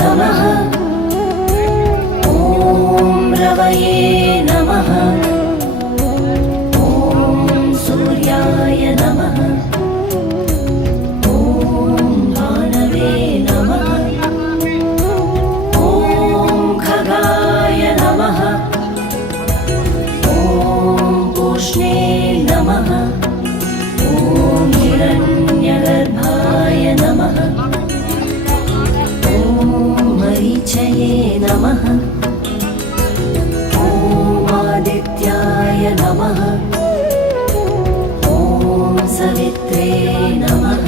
नमः। ॐ रवये नमः। ॐ सूर्याय नमः। ॐ भानवे नमः। ॐ खगाय नमः। ॐ पूष्णे नमः। ॐ हिरण्यगर्भाय नमः। ॐ मरीचये नमः। ॐ आदित्याय नमः। ॐ सवित्रे नमः।